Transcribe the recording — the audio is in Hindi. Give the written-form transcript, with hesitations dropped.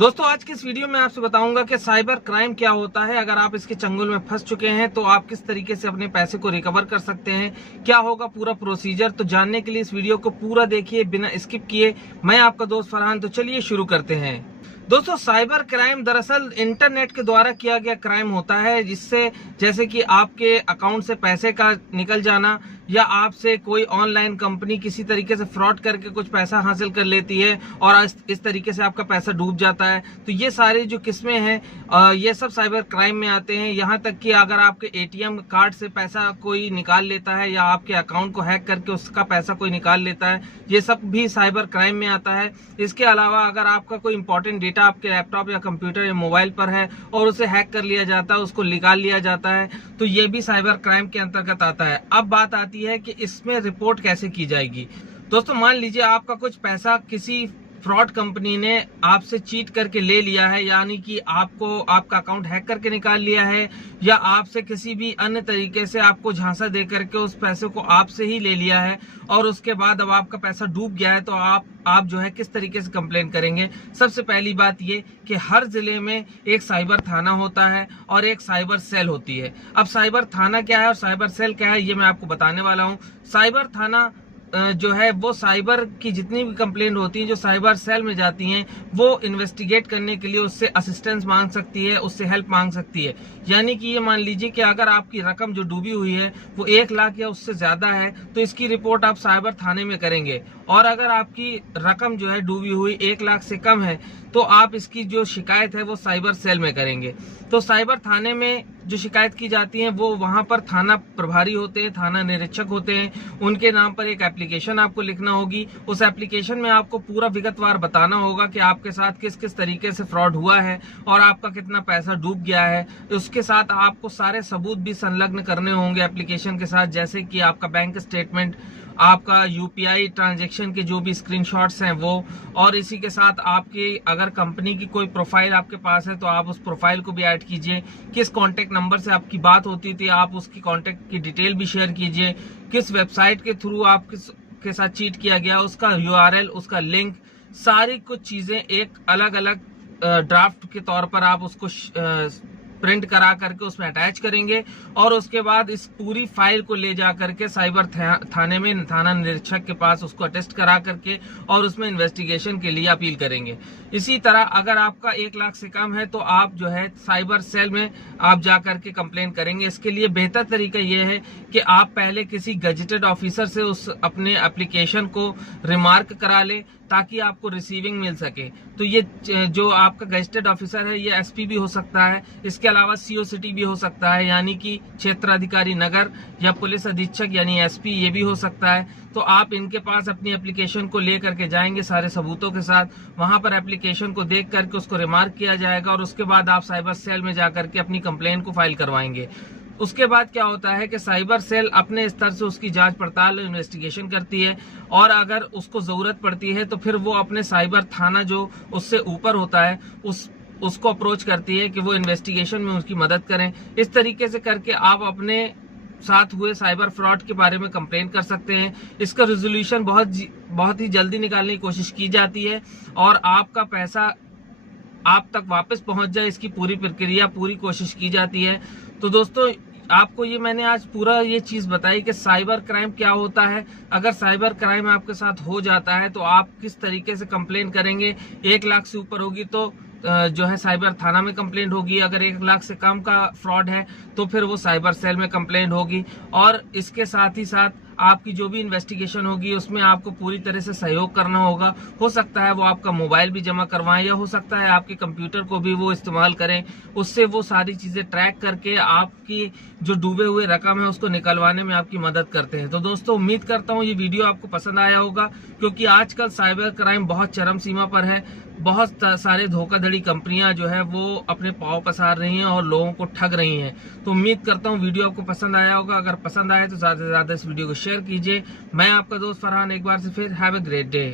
दोस्तों आज की इस वीडियो में आपसे बताऊंगा कि साइबर क्राइम क्या होता है। अगर आप इसके चंगुल में फंस चुके हैं तो आप किस तरीके से अपने पैसे को रिकवर कर सकते हैं, क्या होगा पूरा प्रोसीजर। तो जानने के लिए इस वीडियो को पूरा देखिए बिना स्किप किए। मैं आपका दोस्त फरहान। तो चलिए शुरू करते हैं। दोस्तों साइबर क्राइम दरअसल इंटरनेट के द्वारा किया गया क्राइम होता है, जिससे जैसे कि आपके अकाउंट से पैसे का निकल जाना या आपसे कोई ऑनलाइन कंपनी किसी तरीके से फ्रॉड करके कुछ पैसा हासिल कर लेती है और इस तरीके से आपका पैसा डूब जाता है। तो ये सारी जो किस्में हैं ये सब साइबर क्राइम में आते हैं। यहाँ तक कि अगर आपके एटीएम कार्ड से पैसा कोई निकाल लेता है या आपके अकाउंट को हैक करके उसका पैसा कोई निकाल लेता है, ये सब भी साइबर क्राइम में आता है। इसके अलावा अगर आपका कोई इंपॉर्टेंट डेटा आपके लैपटॉप या कंप्यूटर या मोबाइल पर है और उसे हैक कर लिया जाता है, उसको निकाल लिया जाता है, तो ये भी साइबर क्राइम के अंतर्गत आता है। अब बात आती है कि इसमें रिपोर्ट कैसे की जाएगी। दोस्तों मान लीजिए आपका कुछ पैसा किसी फ्रॉड कंपनी ने आपसे चीट करके ले लिया है, यानी कि आपको आपका अकाउंट हैक करके निकाल लिया है या आपसे किसी भी अन्य तरीके से आपको झांसा दे करके उस पैसे को आपसे ही ले लिया है और उसके बाद अब आपका पैसा डूब गया है। तो आप जो है किस तरीके से कंप्लेन करेंगे। सबसे पहली बात ये कि हर जिले में एक साइबर थाना होता है और एक साइबर सेल होती है। अब साइबर थाना क्या है और साइबर सेल क्या है, ये मैं आपको बताने वाला हूँ। साइबर थाना जो है वो साइबर की जितनी भी कंप्लेंट होती है जो साइबर सेल में जाती हैं, वो इन्वेस्टिगेट करने के लिए उससे असिस्टेंस मांग सकती है, उससे हेल्प मांग सकती है। यानी कि ये मान लीजिए कि अगर आपकी रकम जो डूबी हुई है वो 1 लाख या उससे ज्यादा है तो इसकी रिपोर्ट आप साइबर थाने में करेंगे। और अगर आपकी रकम जो है डूबी हुई 1 लाख से कम है तो आप इसकी जो शिकायत है वो साइबर सेल में करेंगे। तो साइबर थाने में जो शिकायत की जाती है वो वहां पर थाना प्रभारी होते हैं, थाना निरीक्षक होते हैं। उनके नाम पर एक एप्लीकेशन आपको लिखना होगी। उस एप्लीकेशन में आपको पूरा विगतवार बताना होगा कि आपके साथ किस किस तरीके से फ्रॉड हुआ है और आपका कितना पैसा डूब गया है। उसके साथ आपको सारे सबूत भी संलग्न करने होंगे एप्लीकेशन के साथ, जैसे कि आपका बैंक स्टेटमेंट, आपका यूपीआई ट्रांजैक्शन के जो भी स्क्रीनशॉट्स हैं वो, और इसी के साथ आपकी अगर कंपनी की कोई प्रोफाइल आपके पास है तो आप उस प्रोफाइल को भी ऐड कीजिए। किस कॉन्टेक्ट नंबर से आपकी बात होती थी आप उसकी कॉन्टेक्ट की डिटेल भी शेयर कीजिए। किस वेबसाइट के थ्रू आपके साथ चीट किया गया उसका यूआरएल, उसका लिंक, सारी कुछ चीजें एक अलग अलग ड्राफ्ट के तौर पर आप उसको प्रिंट करा करके उसमें अटैच करेंगे और उसके बाद इस पूरी फाइल को ले जा करके साइबर थाने में थाना निरीक्षक के पास उसको अटेस्ट करा करके और उसमें इन्वेस्टिगेशन के लिए अपील करेंगे। इसी तरह अगर आपका 1 लाख से कम है तो आप जो है साइबर सेल में आप जा करके कंप्लेन करेंगे। इसके लिए बेहतर तरीका यह है कि आप पहले किसी गजेटेड ऑफिसर से उस अपने एप्लीकेशन को रिमार्क करा ले ताकि आपको रिसीविंग मिल सके। तो ये जो आपका गजेटेड ऑफिसर है ये एसपी भी हो सकता है, इसके अलावा सीओ सिटी भी हो सकता है, यानी कि क्षेत्राधिकारी नगर, या पुलिस अधीक्षक यानी एसपी, ये भी हो सकता है। तो आप इनके पास अपनी एप्लीकेशन को लेकर के जाएंगे सारे सबूतों के साथ। वहां पर एप्लीकेशन को देख करके उसको रिमार्क किया जाएगा और उसके बाद आप साइबर सेल में जाकर के अपनी कंप्लेन को फाइल करवाएंगे। उसके बाद क्या होता है कि साइबर सेल अपने स्तर से उसकी जांच पड़ताल इन्वेस्टिगेशन करती है और अगर उसको जरूरत पड़ती है तो फिर वो अपने साइबर थाना जो उससे ऊपर होता है उसको अप्रोच करती है कि वो इन्वेस्टिगेशन में उसकी मदद करें। इस तरीके से करके आप अपने साथ हुए साइबर फ्रॉड के बारे में कंप्लेन कर सकते हैं। इसका रेजोल्यूशन बहुत ही जल्दी निकालने की कोशिश की जाती है और आपका पैसा आप तक वापस पहुंच जाए इसकी पूरी प्रक्रिया पूरी कोशिश की जाती है। तो दोस्तों आपको ये मैंने आज पूरा ये चीज बताई कि साइबर क्राइम क्या होता है। अगर साइबर क्राइम आपके साथ हो जाता है तो आप किस तरीके से कंप्लेन करेंगे। 1 लाख से ऊपर होगी तो जो है साइबर थाना में कंप्लेंट होगी। अगर 1 लाख से कम का फ्रॉड है तो फिर वो साइबर सेल में कंप्लेंट होगी। और इसके साथ ही साथ आपकी जो भी इन्वेस्टिगेशन होगी उसमें आपको पूरी तरह से सहयोग करना होगा। हो सकता है वो आपका मोबाइल भी जमा करवाएं या हो सकता है आपके कंप्यूटर को भी वो इस्तेमाल करें, उससे वो सारी चीजें ट्रैक करके आपकी जो डूबे हुए रकम है उसको निकलवाने में आपकी मदद करते हैं। तो दोस्तों उम्मीद करता हूँ ये वीडियो आपको पसंद आया होगा, क्योंकि आजकल साइबर क्राइम बहुत चरम सीमा पर है। बहुत सारे धोखाधड़ी कंपनियां जो है वो अपने पांव पसार रही हैं और लोगों को ठग रही हैं। तो उम्मीद करता हूँ वीडियो आपको पसंद आया होगा। अगर पसंद आए तो ज्यादा से ज्यादा इस वीडियो को शेयर कीजिए। मैं आपका दोस्त फरहान एक बार से फिर हैव ए ग्रेट डे।